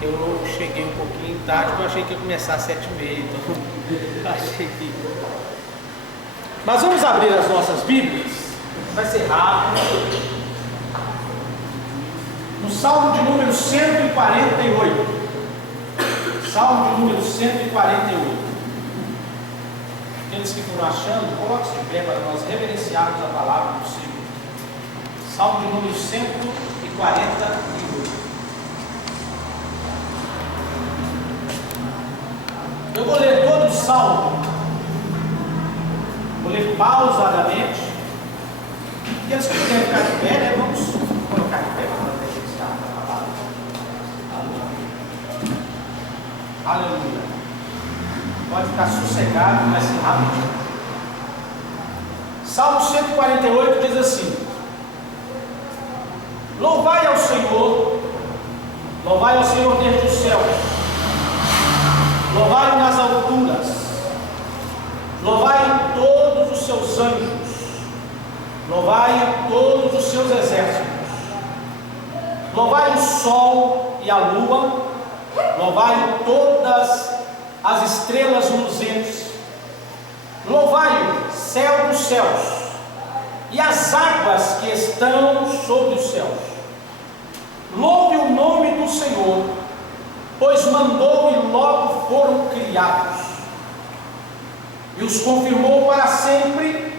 Eu cheguei um pouquinho tarde, porque eu achei que ia começar às 7h30, então achei que... Mas vamos abrir as nossas Bíblias, vai ser rápido. No Salmo de número 148. Salmo de número 148. Aqueles que foram achando, coloque-se de pé para nós reverenciarmos a palavra do Senhor. Salmo de número 148. Eu vou ler todo o Salmo. Vou ler pausadamente. Aqueles que querem ficar de pé, né? Vamos colocar de pé para nós reverenciarmos a palavra. Aleluia. Pode ficar sossegado, vai ser rapidinho. Salmo 148 diz assim: louvai ao Senhor desde os céus, louvai-o nas alturas, louvai todos os seus anjos, louvai todos os seus exércitos, louvai o sol e a lua, louvai todas as estrelas luzentes, louvai-o, céu dos céus, e as águas que estão sobre os céus. Louve o nome do Senhor, pois mandou e logo foram criados, e os confirmou para sempre,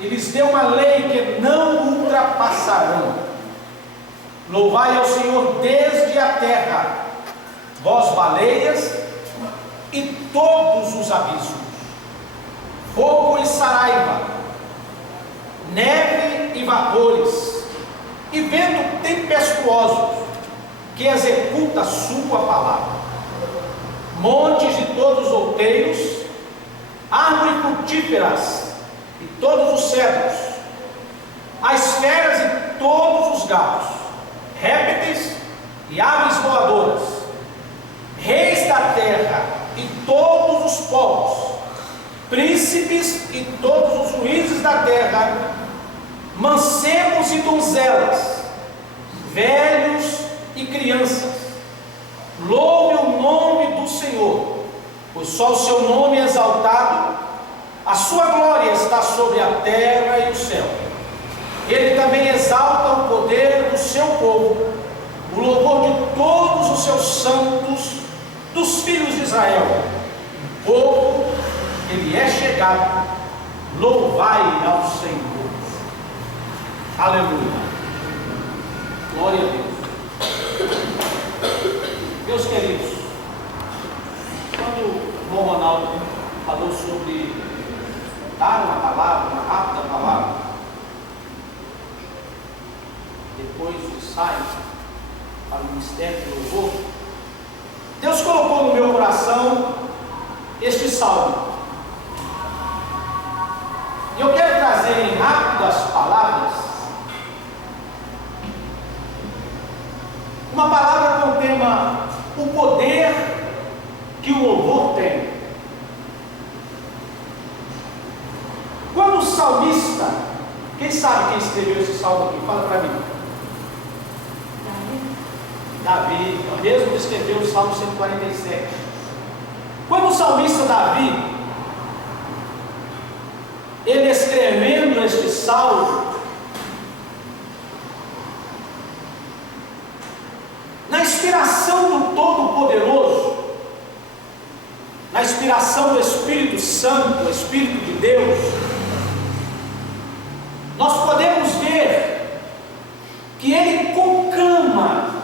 e lhes deu uma lei que não ultrapassarão. Louvai ao Senhor desde a terra, vós baleias e todos os abismos, fogo e saraiva, neve e vapores, e vento tempestuoso, que executa a sua palavra, montes de todos os outeiros, árvores frutíferas e todos os cedros, as feras e todos os gatos, répteis e aves voadoras, reis da terra e todos os povos, príncipes e todos os juízes da terra, mancebos e donzelas, velhos e crianças. Louve o nome do Senhor, pois só o seu nome é exaltado, a sua glória está sobre a terra e o céu. Ele também exalta o poder do seu povo, o louvor de todos os seus santos, dos filhos de Israel. O povo, ele é chegado, louvai ao Senhor. Aleluia. Glória a Deus. Meus queridos, quando o irmão Ronaldo falou sobre dar uma palavra, uma rápida palavra, depois do ensaio para o ministério do louvor, Deus colocou no meu coração este salmo. E eu quero trazer em rápidas palavras uma palavra com o tema: o poder que o louvor tem. Quando o salmista, quem sabe quem escreveu esse salmo aqui? Fala para mim. Davi, o mesmo que escreveu o Salmo 147. Quando o salmista Davi, ele escrevendo este salmo, na inspiração do Todo-Poderoso, na inspiração do Espírito Santo, do Espírito de Deus, nós podemos ver que ele conclama,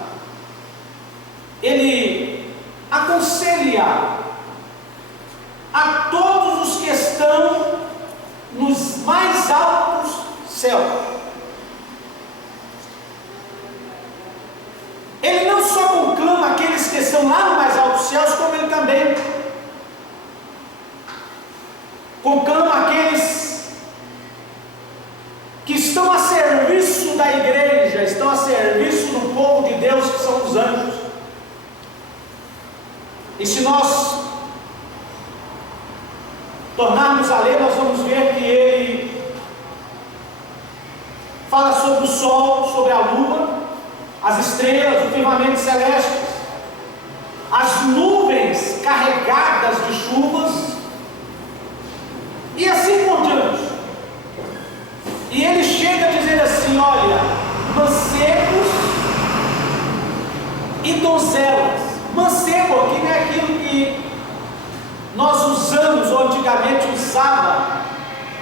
ele aconselha a todos os que estão nos mais altos céus. Ele não só conclama aqueles que estão lá no mais altos céus, como ele também conclama aqueles que estão a serviço da igreja, estão a serviço do povo de Deus, que são os anjos. E se nós tornarmos a ler, nós vamos ver que ele fala sobre o sol, sobre a lua, as estrelas, o firmamento celeste, as nuvens carregadas de chuvas, e assim por diante. E ele chega a dizer assim: olha, mancebos e donzelas. Mancebo aqui não é aquilo que nós usamos, ou antigamente usava,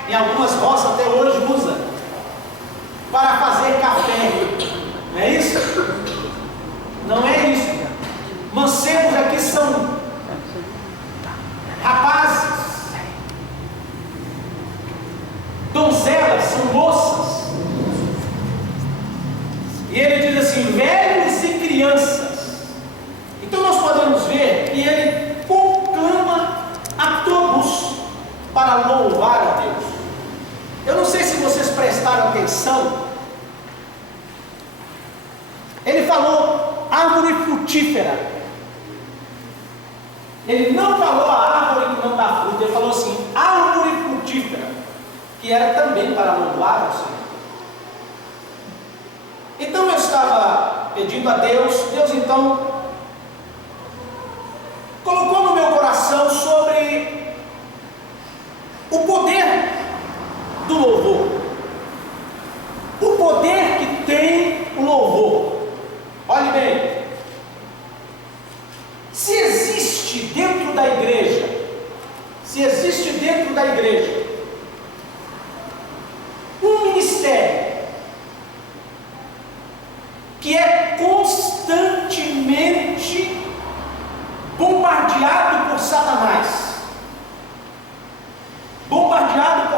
em algumas roças até hoje usa, para fazer café. Não é isso? Não é isso. Mancebos aqui são rapazes, donzelas são moças, e ele diz assim: velhos e crianças. Então nós podemos ver que ele conclama a todos para louvar a Deus. Eu não sei se vocês prestaram atenção, ele falou árvore frutífera. Ele não falou a árvore que não dá fruta, ele falou assim: árvore frutífera, que era também para louvar o Senhor. Então eu estava pedindo a Deus, Deus então colocou no meu coração sobre o poder do louvor, o poder que tem o louvor. Olhe bem, se existe dentro da igreja, um ministério que é constantemente bombardeado por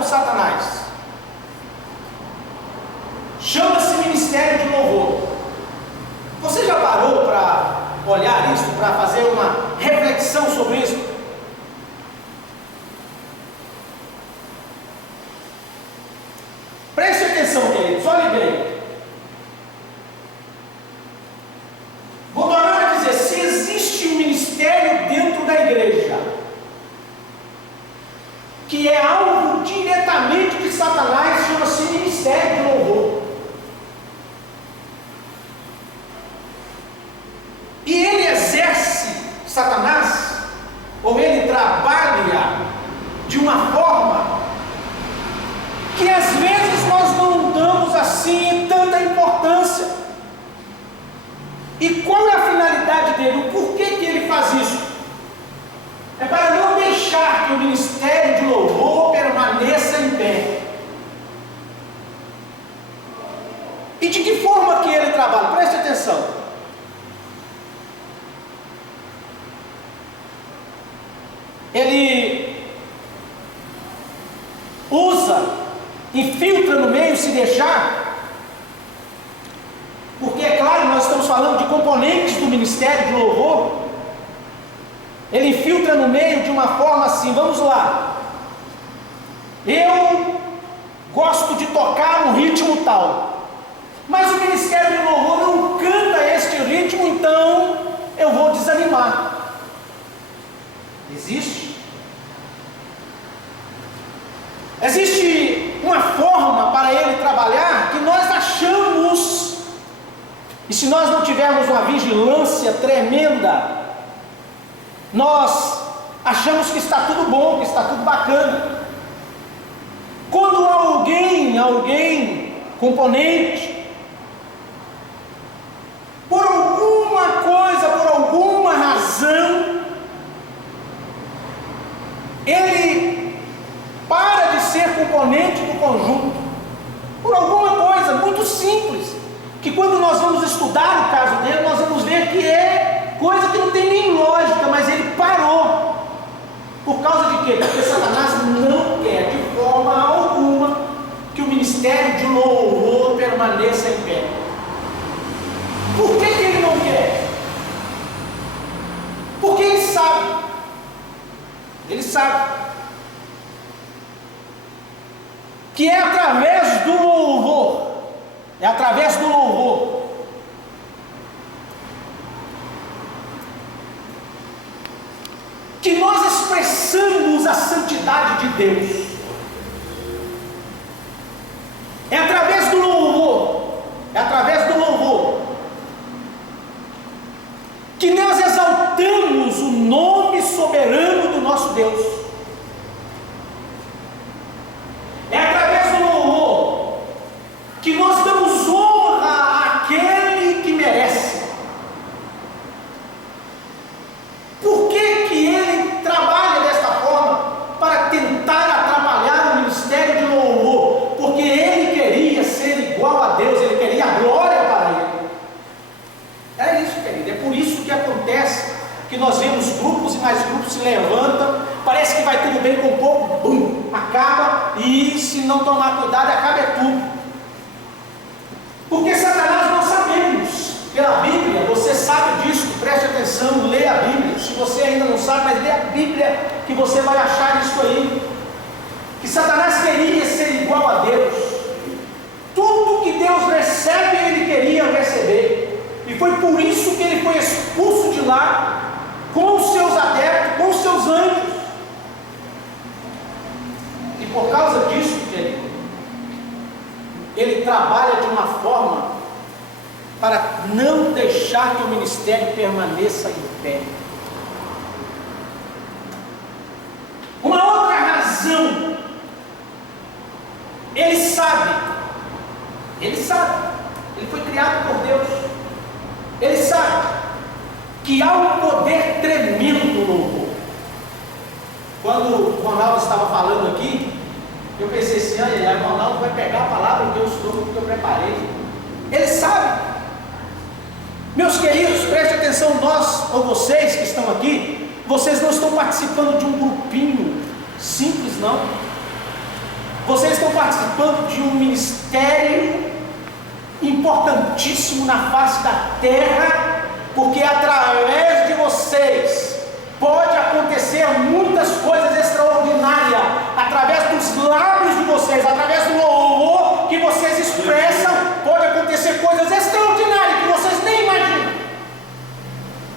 Satanás, chama-se ministério de louvor. Você já parou para olhar isso, para fazer uma reflexão sobre isso? Preste atenção, queridos, olhe bem. Vou tornar a dizer: se existe um ministério dentro da igreja que é algo diretamente de Satanás, chama-se ministério de louvor. E ele exerce, Satanás, ou ele trabalha de uma forma que às vezes nós não damos assim tanta importância. E qual é a finalidade dele? O porquê que ele faz isso? É para não deixar que o ministério de louvor permaneça em pé. E de que forma que ele trabalha? Preste atenção. Ele usa, infiltra no meio, se deixar, porque é claro, nós estamos falando de componentes do ministério de louvor. Ele infiltra no meio de uma forma assim: vamos lá, eu gosto de tocar um ritmo tal, mas o ministério de louvor não canta este ritmo, então eu vou desanimar. Existe uma forma para ele trabalhar que nós achamos, e se nós não tivermos uma vigilância tremenda, nós achamos que está tudo bom, que está tudo bacana. Quando alguém, componente, por alguma coisa, por alguma razão, ele para de ser componente do conjunto, por alguma coisa muito simples, que quando nós vamos estudar o caso dele, nós vamos ver que é coisa que não tem nem lógica, mas ele parou. Por causa de quê? Porque Satanás não quer de forma alguma que o ministério de louvor permaneça em pé. Por que ele não quer? Porque ele sabe que é através do louvor, que nós expressamos a santidade de Deus. É através do louvor que nós exaltamos exaltamos o nome soberano do nosso Deus. É através do louvor que nós damos honra àquele que merece. Por que que ele trabalha desta forma? Para tentar atrapalhar o ministério de louvor. Porque ele queria ser igual a Deus, ele queria a glória para ele. É isso, querido. É por isso que acontece que nós vemos grupos e mais grupos se levantam, parece que vai tudo bem, com pouco, bum, acaba, e se não tomar cuidado, acaba é tudo. Porque Satanás, nós sabemos, pela Bíblia, você sabe disso, preste atenção, lê a Bíblia. Se você ainda não sabe, mas lê a Bíblia, que você vai achar isso aí. Que Satanás queria ser igual a Deus. Tudo que Deus recebe, ele queria receber. E foi por isso que ele foi expulso de lá, com os seus adeptos, com os seus anjos. E por causa disso, ele trabalha de uma forma para não deixar que o ministério permaneça em pé. Uma outra razão, ele sabe, ele foi criado por Deus, ele sabe que há um poder tremendo no louvor. Quando o Ronaldo estava falando aqui, eu pensei assim, olha, o Ronaldo vai pegar a palavra que eu preparei. Ele sabe. Meus queridos, preste atenção, nós ou vocês que estão aqui, vocês não estão participando de um grupinho simples, não. Vocês estão participando de um ministério importantíssimo na face da terra, porque através de vocês pode acontecer muitas coisas extraordinárias, através dos lábios de vocês, através do louvor que vocês expressam, pode acontecer coisas extraordinárias que vocês nem imaginam.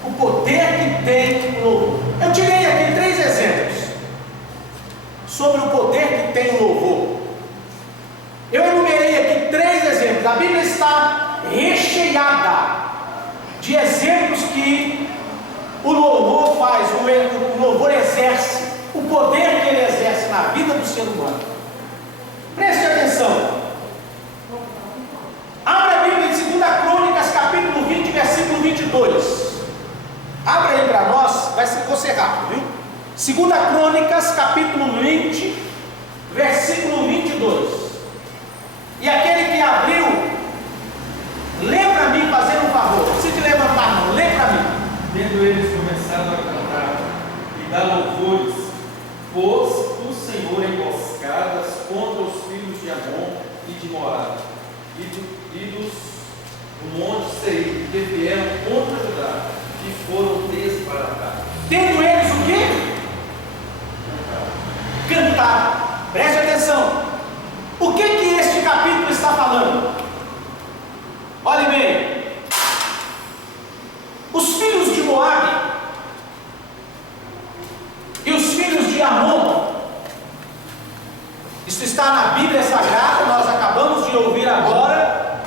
O poder que tem o louvor. Eu tirei aqui 3 exemplos sobre o poder que tem o louvor. Eu enumerei aqui 3 exemplos. A Bíblia está recheada de exemplos que o louvor faz, o louvor exerce, o poder que ele exerce na vida do ser humano. Preste atenção. Abra a Bíblia em 2 Crônicas, capítulo 20, versículo 22. Abra aí para nós, vou ser rápido, viu? 2 Crônicas, capítulo 20, versículo 22. E aquele que abriu, lê para mim, fazendo um favor. Não precisa de levantar a mão, lê para mim. Tendo eles começado a cantar e dar louvores, pôs o Senhor emboscadas contra os filhos de Amon e de Moabe, e dos do monte Seir, que vieram contra Judá, que foram desbaratados. Tendo eles o quê? Cantar. Preste atenção. O que este capítulo está falando? Olhe bem. Os filhos de Moabe e os filhos de Amon, isso está na Bíblia Sagrada, nós acabamos de ouvir agora.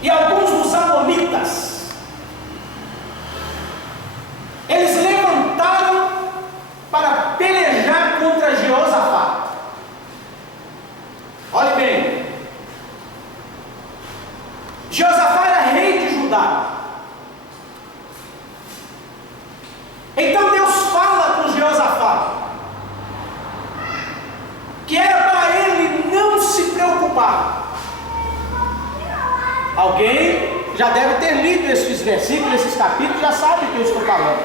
E alguns dos amonitas, eles levantaram para pelejar contra Jeosafá. Olhe bem, Jeosafá era rei de Judá. Então Deus fala com Jeosafá que era para ele não se preocupar. Alguém já deve ter lido esses versículos, esses capítulos, já sabe o que eu estou falando.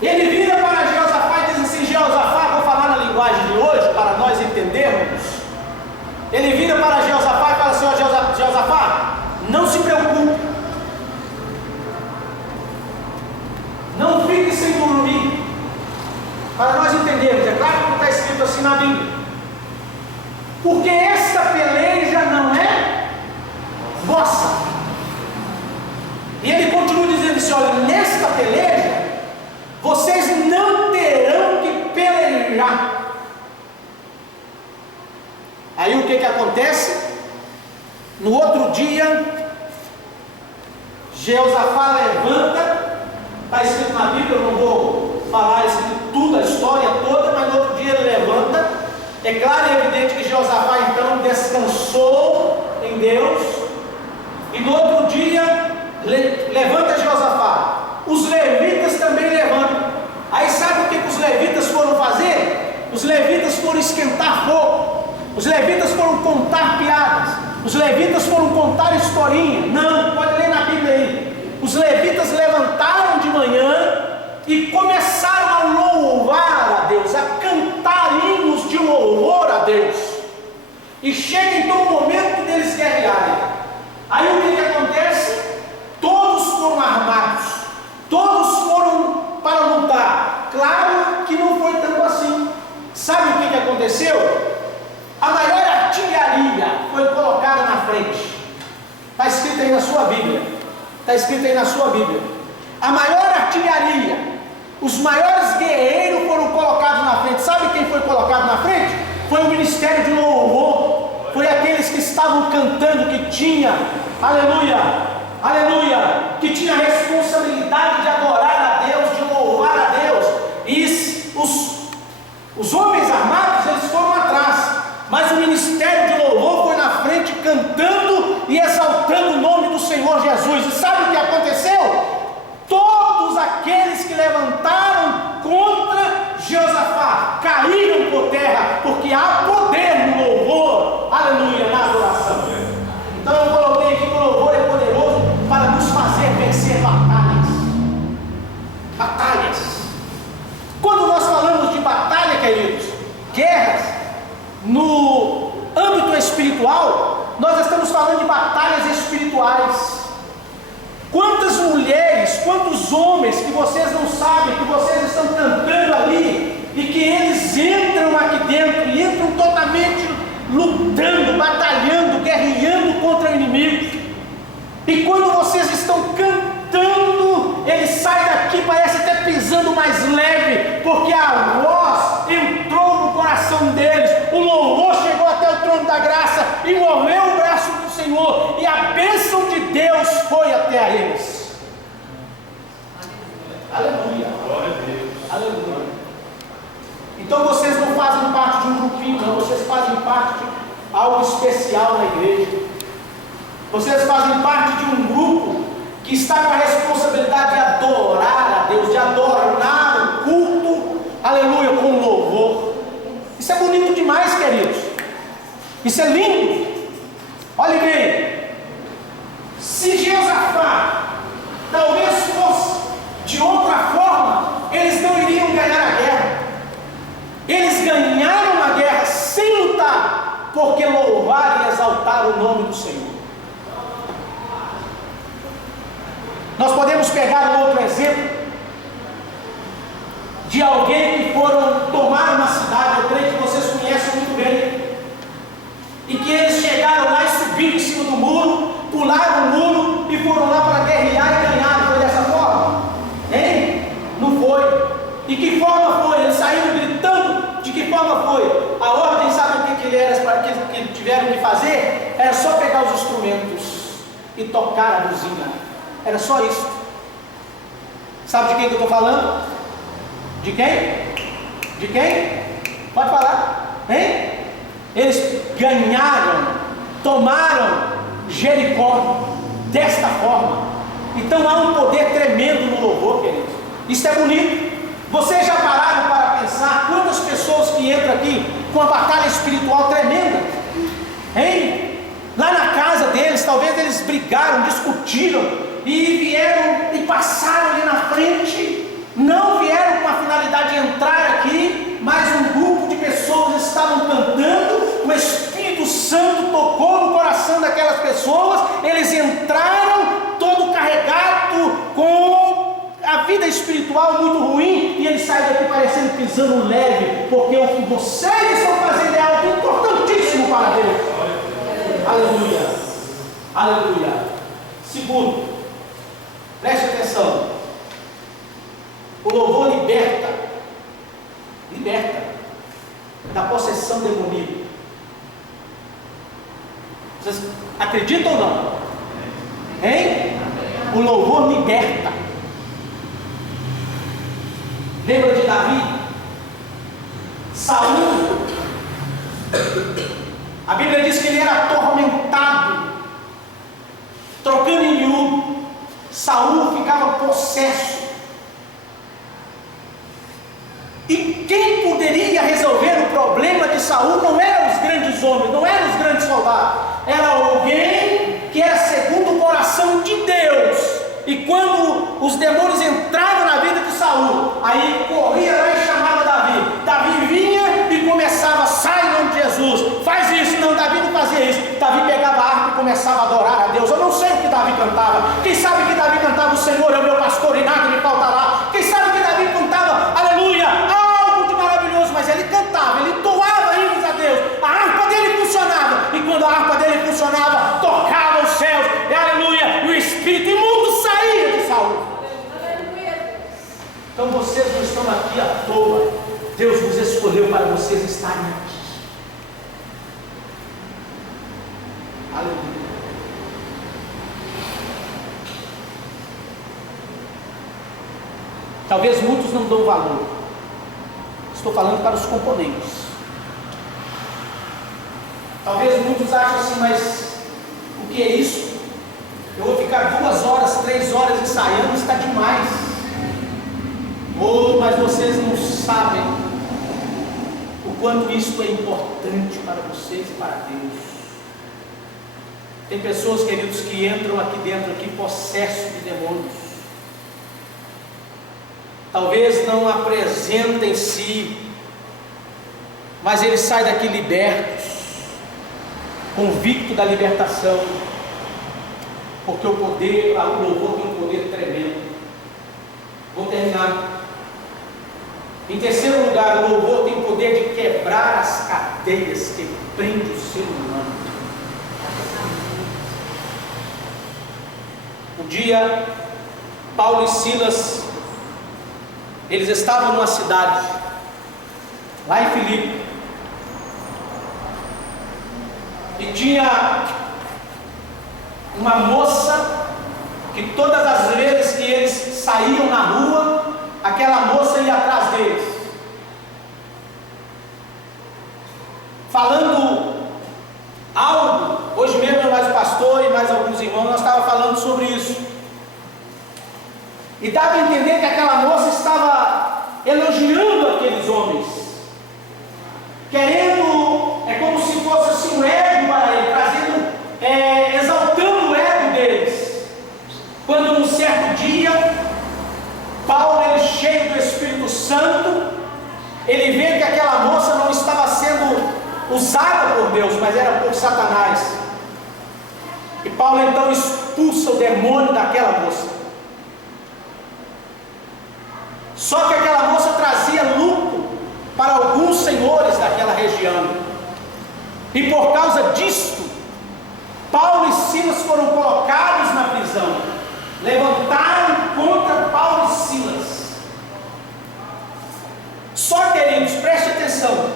Ele vira para Jeosafá e diz assim: Jeosafá, vou falar na linguagem de hoje para nós entendermos. Ele vira para Jeosafá e fala assim: ó Jeosafá, não se preocupe, não fique sem dormir, para nós entendermos. É claro que está escrito assim na Bíblia, porque esta peleja não é vossa. E ele continua dizendo assim: olha, nesta peleja vocês não terão que pelejar. Aí o que acontece? No outro dia, Jeosafá levanta, está escrito na Bíblia, eu não vou falar tudo, a história toda, mas no outro dia ele levanta. É claro e evidente que Jeosafá então descansou em Deus, e no outro dia levanta Jeosafá. Os levitas também levantam. Aí sabe o que os levitas foram fazer? Os levitas foram esquentar fogo, os levitas foram contar piadas, os levitas foram contar historinha. Não, pode ler na Bíblia aí. Os levitas levantaram de manhã e começaram a louvar a Deus, a cantar hinos de louvor a Deus. E chega então o momento deles guerrearem. Aí o que acontece? Todos foram armados, todos foram para lutar. Claro que não foi tanto assim. Sabe o que aconteceu? A maior artilharia foi colocada na frente. Está escrito aí na sua Bíblia. Está escrito aí na sua Bíblia. A maior artilharia, os maiores guerreiros foram colocados na frente. Sabe quem foi colocado na frente? Foi o ministério de louvor. Foi aqueles que estavam cantando, que tinha, aleluia, aleluia, que tinha a responsabilidade de adorar a Deus, de louvar a Deus. E os homens armados, eles foram atrás, mas o ministério de louvor foi na frente, cantando e exaltando o nome do Senhor Jesus. E sabe o que aconteceu? Todos aqueles que levantaram contra Jeosafá caíram por terra, porque há poder no louvor, aleluia, na adoração. Então eu coloquei aqui que o louvor é poderoso para nos fazer vencer batalhas. Batalhas. Quando nós falamos de batalha, queridos, guerras, no âmbito espiritual, nós estamos falando de batalhas espirituais. Quantas mulheres, quantos homens que vocês não sabem, que vocês estão cantando ali, e que eles entram aqui dentro, e entram totalmente lutando, batalhando, guerreando contra o inimigo. E quando vocês estão cantando, ele sai daqui, parece até pisando mais leve, porque a voz entrou no coração deles, o louvor chegou até o trono da graça e moveu o braço do Senhor, e a bênção de Deus foi até a eles. Aleluia. Glória a Deus. Aleluia. Então vocês não fazem parte de um grupinho, não, vocês fazem parte de algo especial na igreja. Vocês fazem parte de um grupo que está com a responsabilidade de adorar a Deus, de adornar o culto, aleluia, com louvor. Isso é bonito demais, queridos. Isso é lindo. Olhem bem, se Jeosafá talvez fosse de outra forma, eles não iriam ganhar a guerra. Eles ganharam a guerra sem lutar, porque louvaram e exaltaram o nome do Senhor. Nós podemos pegar um outro exemplo de alguém que foram tomar uma cidade, eu creio que vocês conhecem muito bem, e que eles chegaram lá e subiram em cima do muro, pularam o muro e foram lá para guerrear e ganhar. Foi dessa forma? Hein? Não foi. E que forma foi? Eles saíram gritando. De que forma foi? A ordem, sabe o que eles tiveram que fazer? Era só pegar os instrumentos e tocar a buzina. Era só isso. Sabe de quem que eu estou falando? De quem? De quem? Pode falar. Hein? Eles ganharam, tomaram Jericó desta forma. Então há um poder tremendo no louvor, queridos. Isso é bonito. Vocês já pararam para pensar quantas pessoas que entram aqui com uma batalha espiritual tremenda? Hein? Lá na casa deles, talvez eles brigaram, discutiram e vieram e passaram ali na frente. Não vieram com a finalidade de entrar aqui, mas um grupo de pessoas estavam cantando, o Espírito Santo tocou no coração daquelas pessoas, eles entraram todo carregado com a vida espiritual muito ruim, e eles saem daqui parecendo pisando leve, porque o que vocês estão fazendo é algo importantíssimo para Deus. Aleluia. Aleluia. Segundo, preste atenção. O louvor liberta da possessão demoníaca. Vocês acreditam ou não? Hein? O louvor liberta. Lembra de Davi? Saul, a Bíblia diz que ele era atormentado, trocando em miúdo. Saul ficava possesso. E quem poderia resolver o problema de Saul não eram os grandes homens, não eram os grandes soldados, era alguém que era segundo o coração de Deus. E quando os demônios entravam na vida de Saul, aí corria lá e chamava Davi. Davi vinha e começava: sai em nome de Jesus, faz isso. Não, Davi não fazia isso. Davi pegava a harpa e começava a adorar a Deus. Eu não sei o que Davi cantava. Quem sabe que Davi cantava: o Senhor é o meu pastor e nada me faltará. Quem sabe que Davi cantava: aleluia, algo de maravilhoso. Mas ele cantava, ele entoava hinos a Deus. A harpa dele funcionava. E quando a harpa dele funcionava, tocava os céus, e aleluia, e o espírito imundo saía de Saul. Então vocês não estão aqui à toa. Deus vos escolheu para vocês estarem aqui. Aleluia. Talvez muitos não dão valor. Estou falando para os componentes. Talvez muitos achem assim: mas o que é isso? Eu vou ficar 2 horas, 3 horas ensaiando, está demais. Oh, mas vocês não sabem o quanto isso é importante para vocês e para Deus. Tem pessoas, queridos, que entram aqui dentro, aqui possessos de demônios. Talvez não apresentem si, mas eles saem daqui libertos, convicto da libertação, porque o poder, o louvor tem um poder tremendo. Vou terminar. Em terceiro lugar, o louvor tem o poder de quebrar as cadeias que prendem o ser humano. Um dia, Paulo e Silas, eles estavam numa cidade, lá em Filipe, e tinha uma moça que todas as vezes que eles saíam na rua, aquela moça ia atrás deles, falando algo. Hoje mesmo eu mais o pastor e mais alguns irmãos, nós estávamos falando sobre isso, e dava a entender que aquela moça estava elogiando aqueles homens, querendo, é como se fosse assim um ego para ele, trazendo, exaltando o ego deles. Quando num certo dia, Paulo, ele cheio do Espírito Santo, ele vê que aquela moça não estava sendo usada por Deus, mas era por Satanás. E Paulo então expulsa o demônio daquela moça. Só que aquela moça trazia lucro para alguns senhores daquela região, e por causa disto, Paulo e Silas foram colocados na prisão. Levantaram contra Paulo e Silas. Só, queridos, preste atenção,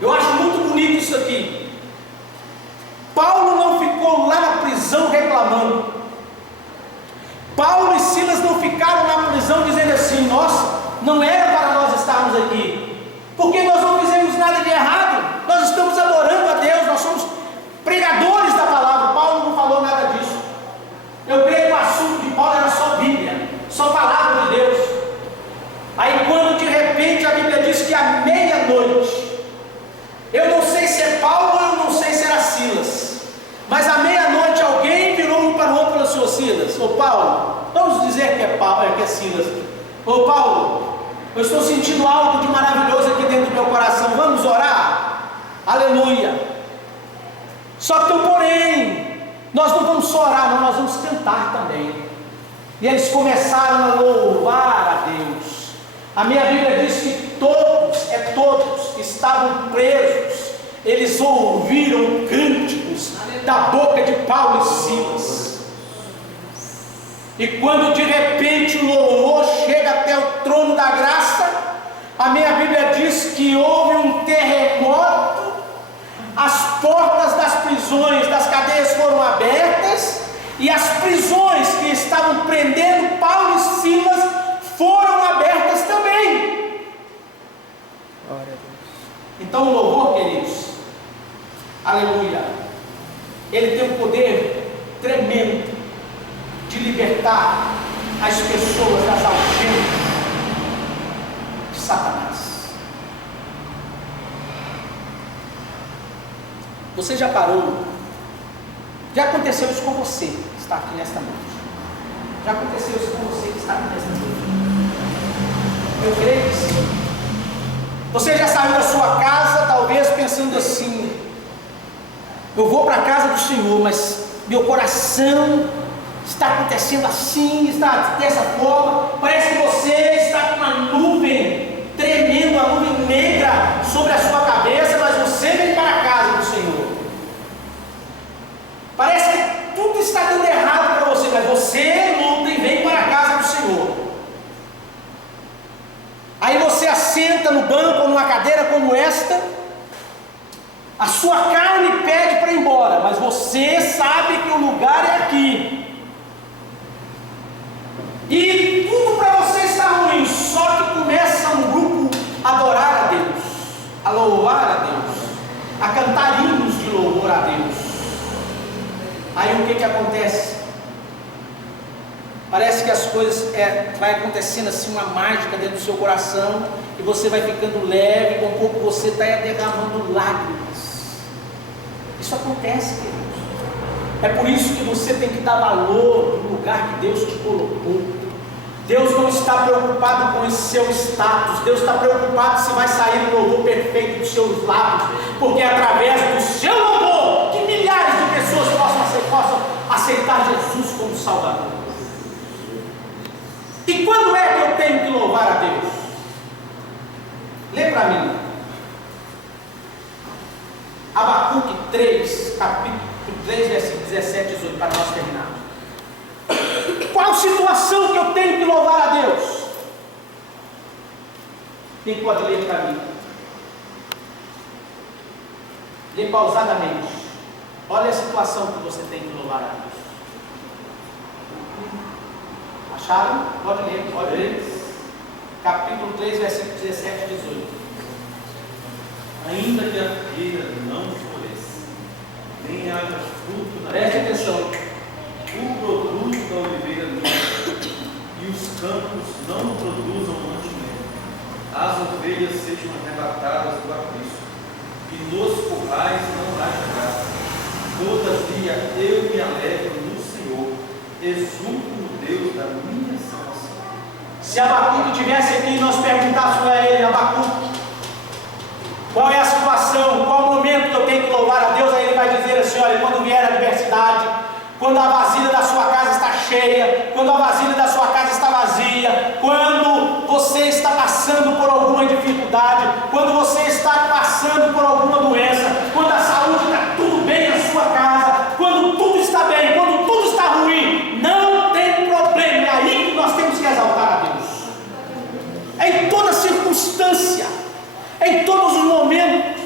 eu acho muito bonito isso aqui. Paulo não ficou lá na prisão reclamando. Paulo e Silas não ficaram na prisão dizendo assim: nossa, não era para nós estarmos aqui, porque nós não fizemos nada de errado, nós estamos adorando a Deus, nós somos pregadores da palavra. Paulo não falou nada disso. Eu creio que o assunto de Paulo era só Bíblia, só palavra de Deus. Aí quando de repente a Bíblia diz que à meia-noite, eu não sei se é Paulo, eu não sei se era Silas, mas à meia-noite alguém virou um para o outro e falou assim: ô Silas, ô Paulo, vamos dizer que é Paulo, que é Silas, ô Paulo, eu estou sentindo algo de maravilhoso aqui dentro do meu coração, vamos orar? Aleluia. Só que porém, nós não vamos só orar, não, nós vamos cantar também. E eles começaram a louvar a Deus. A minha Bíblia diz que todos que estavam presos, eles ouviram cânticos da boca de Paulo e Silas. E quando de repente o louvor chega até o trono da graça, a minha Bíblia diz que houve um terremoto, as portas das prisões, das cadeias foram abertas, e as prisões que estavam aleluia, ele tem um poder tremendo de libertar as pessoas das algemas de Satanás. Você já parou? Já aconteceu isso com você que está aqui nesta noite? Já aconteceu isso com você que está aqui nesta noite? Eu creio que sim. Você já saiu da sua casa, talvez pensando assim: eu vou para a casa do Senhor, mas meu coração está acontecendo assim, está dessa forma. Parece que você está com uma nuvem tremendo, uma nuvem negra sobre a sua cabeça, mas você vem para a casa do Senhor. Parece que tudo está dando errado para você, mas você luta e vem para a casa do Senhor. Aí você assenta no banco ou numa cadeira como esta, a sua carne pede para ir embora, mas você sabe que o lugar é aqui. E tudo para você está ruim, só que começa um grupo a adorar a Deus, a louvar a Deus, a cantar hinos de louvor a Deus. Aí o que acontece? Parece que as coisas vai acontecendo assim, uma mágica dentro do seu coração, e você vai ficando leve, com um pouco você está derramando lágrimas. Isso acontece, queridos. É por isso que você tem que dar valor no lugar que Deus te colocou. Deus não está preocupado com esse seu status. Deus está preocupado se vai sair o louvor perfeito dos seus lábios, porque através do seu louvor, que milhares de pessoas possam aceitar Jesus como Salvador. E quando é que eu tenho que louvar a Deus? Lê para mim Abacuque 3, capítulo 3, versículo 17 e 18, para nós terminarmos. Qual situação que eu tenho que louvar a Deus? Quem pode ler para mim? Lê pausadamente. Olha a situação que você tem que louvar a Deus. Acharam? Pode ler, pode ler. Capítulo 3, versículo 17 e 18. Ainda que a figueira não floresça, nem haja fruto na Preste atenção. o produto da oliveira minta, e os campos não produzam mantimento, as ovelhas sejam arrebatadas do aprisco, e nos currais não haja graça. Todavia eu me alegro no Senhor, exulto no Deus da minha salvação. Se Abacuque estivesse aqui e nós perguntássemos a ele: Abacuque, qual é a situação, qual o momento que eu tenho que louvar a Deus? Aí ele vai dizer assim: olha, quando vier a adversidade, quando a vasilha da sua casa está cheia, quando a vasilha da sua casa está vazia, quando você está passando por alguma dificuldade, quando você está passando por alguma doença, quando a saúde está tudo bem na sua casa, quando tudo está bem, quando tudo está ruim, não tem problema. É aí que nós temos que exaltar a Deus. É em toda circunstância, em todos os momentos.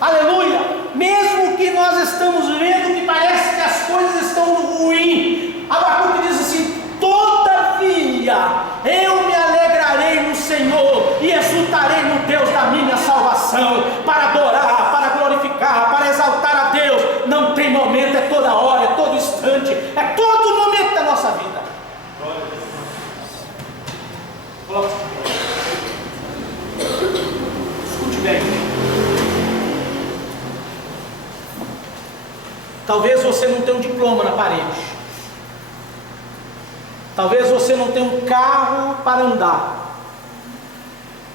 Aleluia. Mesmo que nós estamos vendo que parece que as coisas estão ruins, Abacuque diz assim: todavia eu me alegrarei no Senhor e exultarei no Deus da minha salvação, para adorar, para glorificar, para exaltar a Deus. Não tem momento, é toda hora, é todo instante, é todo momento da nossa vida. Escute bem. Talvez você não tenha um diploma na parede. Talvez você não tenha um carro para andar.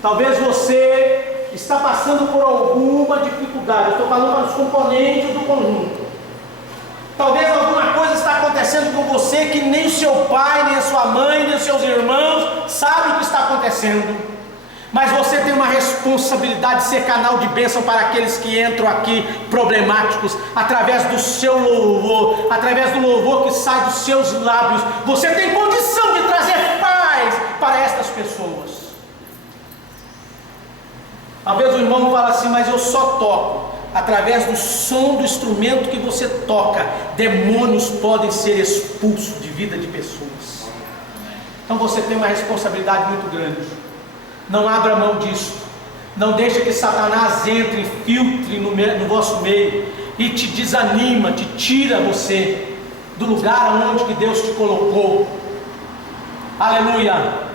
Talvez você está passando por alguma dificuldade. Eu estou falando para os componentes do conjunto. Talvez alguma coisa está acontecendo com você que nem o seu pai, nem a sua mãe, nem os seus irmãos sabem o que está acontecendo. Mas você tem uma responsabilidade de ser canal de bênção para aqueles que entram aqui problemáticos, através do seu louvor, através do louvor que sai dos seus lábios. Você tem condição de trazer paz para estas pessoas. Talvez o irmão fale assim: mas eu só toco. Através do som do instrumento que você toca, demônios podem ser expulsos de vida de pessoas. Então você tem uma responsabilidade muito grande. Não abra mão disso. Não deixa que Satanás entre, infiltre no vosso meio e te desanima, te tira você do lugar onde que Deus te colocou. Aleluia.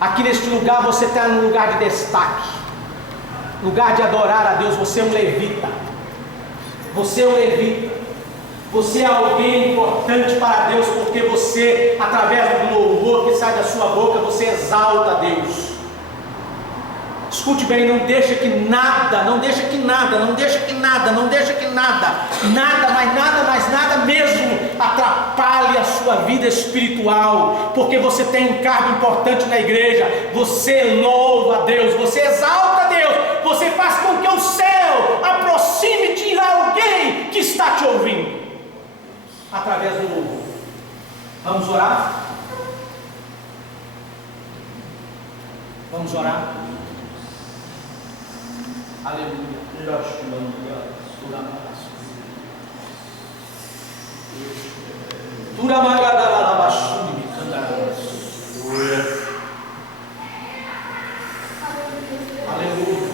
Aqui neste lugar você está num lugar de destaque, lugar de adorar a Deus. Você é um levita. Você é um levita. Você é alguém importante para Deus, porque você, através do louvor que sai da sua boca, você exalta a Deus. Escute bem, não deixa que nada, mas nada mesmo atrapalhe a sua vida espiritual, porque você tem um cargo importante na igreja. Você louva a Deus, você exalta a Deus, você faz com que o céu aproxime de alguém que está te ouvindo, através do louvor. Vamos orar? Vamos orar? Aleluia. Aleluia.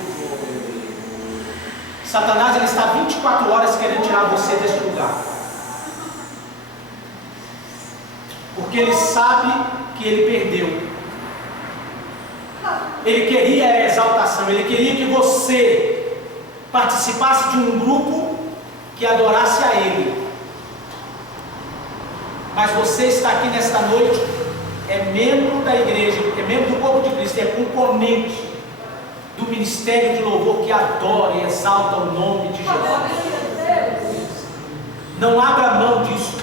Satanás, ele está 24 horas querendo tirar você deste lugar, porque ele sabe que ele perdeu. Ele queria a exaltação, ele queria que você participasse de um grupo que adorasse a ele. Mas você está aqui nesta noite, é membro da igreja, é membro do corpo de Cristo, é componente do ministério de louvor que adora e exalta o nome de Jesus. Não abra mão disso.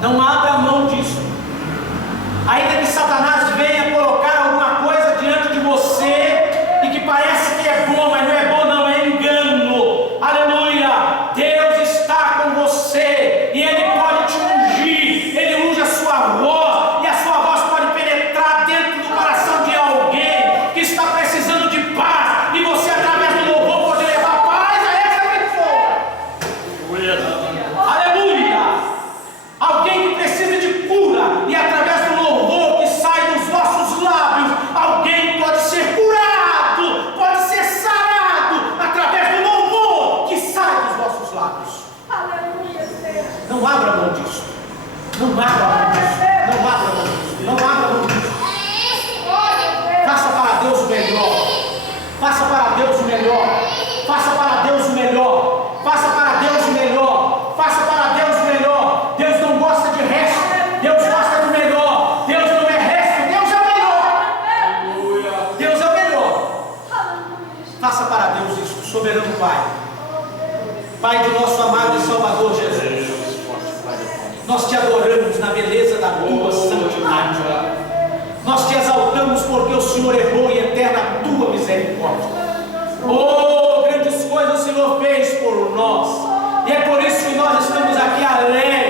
Não abra mão disso. Ainda que Satanás venha colocar alguma coisa diante de você e que parece que é bom, mas não é bom, não, é engano. Aleluia. Deus está com você e Ele pode te ungir. Ele unge a sua voz e a sua voz pode penetrar dentro do coração de alguém que está precisando de paz, e você, através do louvor, pode levar paz a essa pessoa. Aleluia. Alguém que precisa de cura, e através do louvor que sai dos vossos lábios, alguém pode ser curado, pode ser sarado, através do louvor que sai dos vossos lábios. Não abra mão disso. Não abra mão disso. Não abra mão disso. Não abra mão disso. Faça para Deus o melhor. Faça para Deus o melhor. Faça para Deus o melhor. Faça para Deus o melhor. Faça para Deus o melhor. Deus não gosta de resto. Deus gosta do melhor. Deus não é resto. Deus é o melhor. Deus é o melhor. Faça para Deus isso, soberano Pai. Pai de nosso amado e Salvador Jesus. Nós te adoramos na beleza da tua santidade. Nós te exaltamos porque o Senhor é bom e eterna a tua misericórdia. Oh, grandes coisas o Senhor fez por nós. E é por isso que nós estamos aqui alegres.